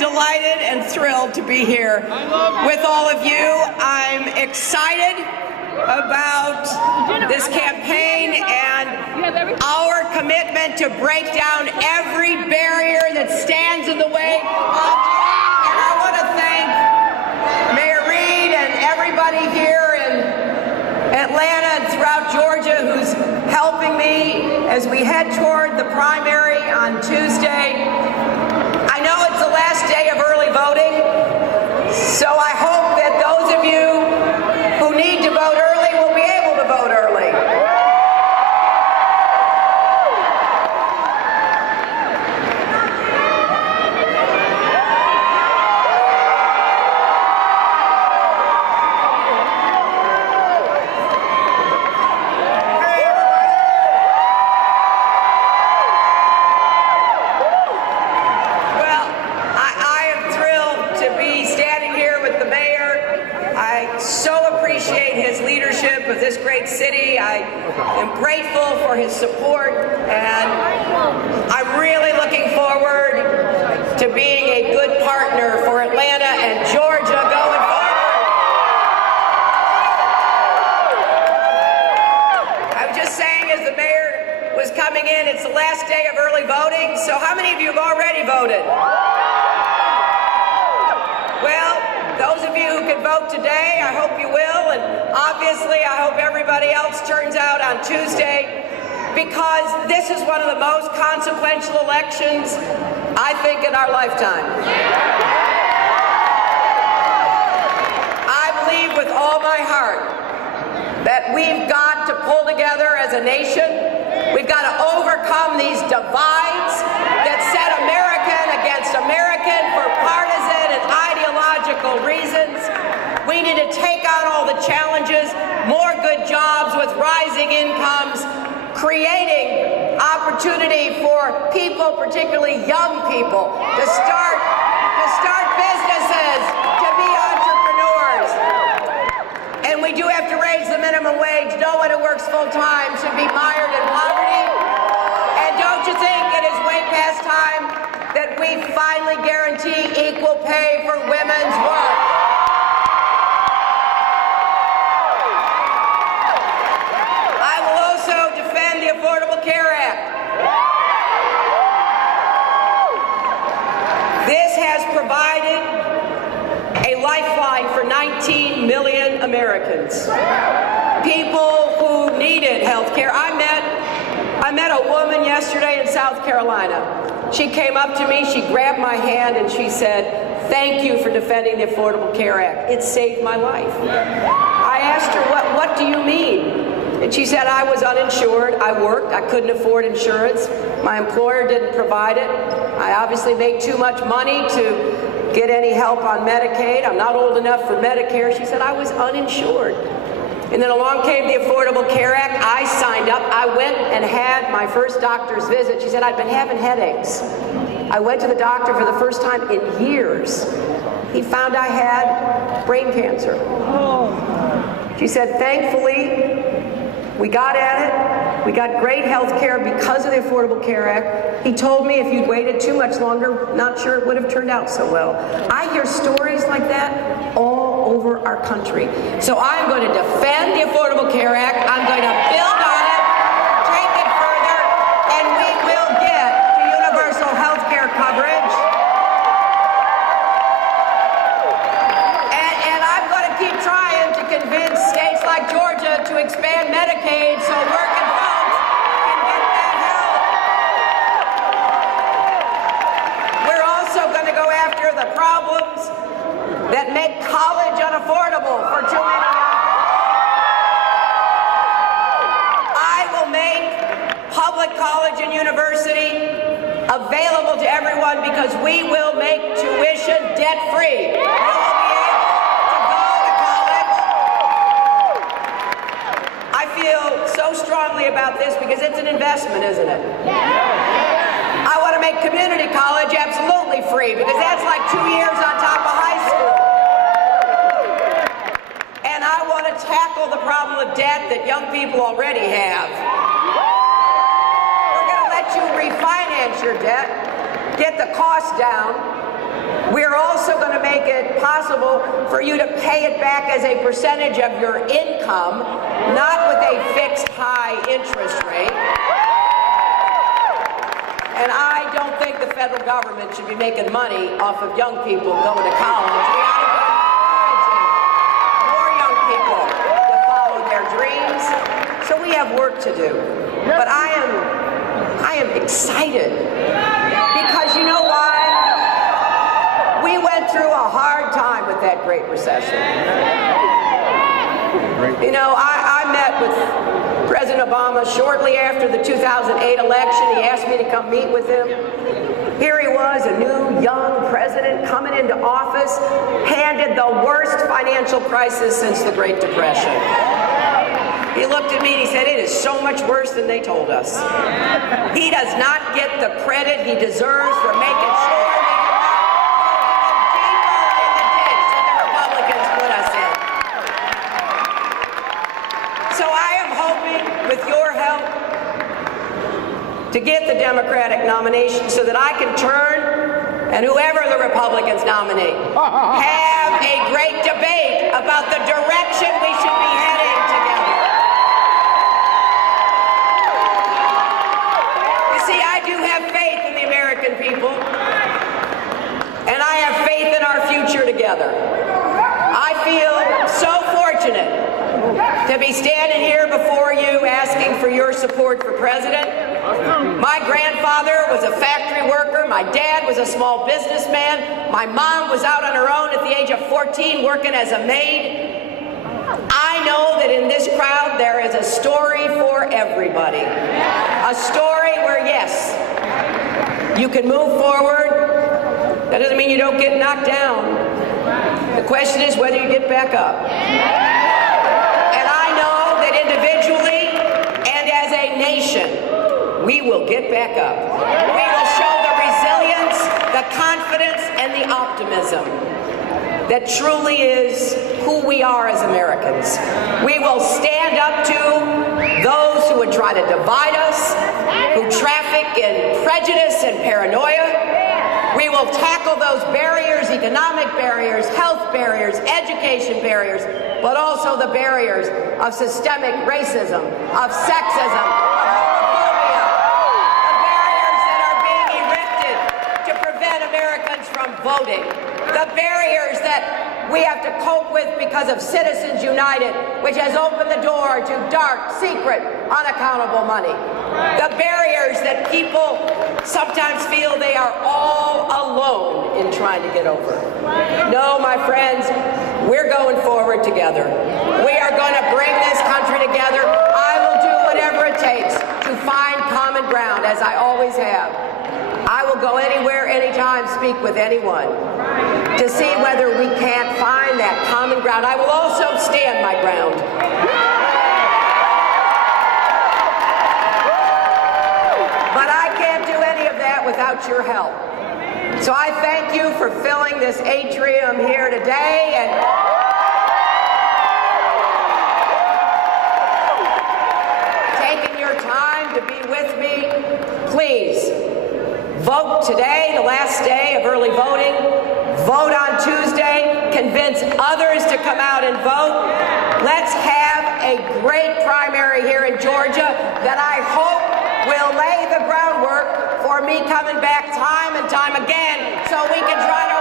delighted and thrilled to be here with all of you. I'm excited about this campaign and our commitment to break down every barrier that stands in the way of change. And I want to thank Mayor Reed and everybody here in Atlanta and throughout Georgia who's helping me as we head toward the primary on Tuesday. I know it's the last day of early voting, so I hope that those of you who need to vote early will be able to vote early. Of this great city. I am grateful for his support, and I'm really looking forward to being a good partner for Atlanta and Georgia going forward. I was just saying as the mayor was coming in, it's the last day of early voting, so how many of you have already voted? Well, those of you who can vote today, I hope you will, and obviously I hope everybody else turns out on Tuesday, because this is one of the most consequential elections, I think, in our lifetime. I believe with all my heart that we've got to pull together as a nation. We've got to overcome these divides that set American against American for partisan and ideological reasons. We need to take on all the challenges, more good jobs with rising incomes, creating opportunity for people, particularly young people, to start businesses, to be entrepreneurs. And we do have to raise the minimum wage. No one who works full-time should be mired in poverty. And don't you think it is way past time that we finally guarantee equal pay for women's work? I will also defend the Affordable Care Act. This has provided a lifeline for 19 million Americans. People who needed health care. I met a woman yesterday in South Carolina. She came up to me, she grabbed my hand, and she said, "Thank you for defending the Affordable Care Act. It saved my life." I asked her, what do you mean? And she said, "I was uninsured, I worked, I couldn't afford insurance, my employer didn't provide it, I obviously make too much money to get any help on Medicaid, I'm not old enough for Medicare." She said, "I was uninsured." And then along came the Affordable Care Act. I signed up. I went and had my first doctor's visit. She said, "I'd been having headaches. I went to the doctor for the first time in years. He found I had brain cancer." She said, "Thankfully, we got at it. We got great health care because of the Affordable Care Act. He told me if you'd waited too much longer, not sure it would have turned out so well." I hear stories like that all over our country. So I'm going to defend the Affordable Care Act. I'm going to build on it, take it further, and we will get to universal health care coverage. And I'm going to keep trying to convince states like Georgia to expand Medicaid so working folks can get that help. We're also going to go after the problems that make college unaffordable for too many young people. I will make public college and university available to everyone because we will make tuition debt-free. You will be able to go to college. I feel so strongly about this because it's an investment, isn't it? I want to make community college absolutely free because that's like 2 years on top of high school. And I want to tackle the problem of debt that young people already have. We're going to let you refinance your debt get the cost down, we're also going to make it possible for you to pay it back as a percentage of your income, not with a fixed high interest rate. And I don't think the federal government should be making money off of young people going to college. We ought to be encouraging more young people to follow their dreams. So we have work to do. But I am excited because you know why? We went through a hard time with that Great Recession. You know, I met with President Obama shortly after the 2008 election. He asked me to come meet with him. Here he was, a new, young president coming into office, handed the worst financial crisis since the Great Depression. He looked at me and he said, "It is so much worse than they told us." He does not get the credit he deserves for making sure with your help to get the Democratic nomination so that I can turn and whoever the Republicans nominate have a great debate about the direction we should be heading together. You see, I do have faith in the American people, and I have faith in our future together. I feel so fortunate to be standing here before you asking for your support for president. My grandfather was a factory worker. My dad was a small businessman. My mom was out on her own at the age of 14 working as a maid. I know that in this crowd there is a story for everybody. A story where, yes, you can move forward. That doesn't mean you don't get knocked down. The question is whether you get back up. Individually and as a nation, we will get back up. We will show the resilience, the confidence, and the optimism that truly is who we are as Americans. We will stand up to those who would try to divide us, who traffic in prejudice and paranoia. We will tackle those barriers, economic barriers, health barriers, education barriers, but also the barriers of systemic racism, of sexism, of homophobia, the barriers that are being erected to prevent Americans from voting, the barriers that we have to cope with because of Citizens United, which has opened the door to dark, secret, unaccountable money. The barriers that people sometimes feel they are all alone in trying to get over. No, my friends, we're going forward together. We are going to bring this country together. I will do whatever it takes to find common ground, as I always have. I will go anywhere, anytime, speak with anyone to see whether we can't find that common ground. I will also stand my ground. But I can't do any of that without your help. So I thank you for filling this atrium here today and taking your time to be with me. Please vote today, the last day of early voting. Vote on Tuesday. Convince others to come out and vote. Let's have a great primary here in Georgia that I hope will lay the groundwork for me coming back time and time again so we can try to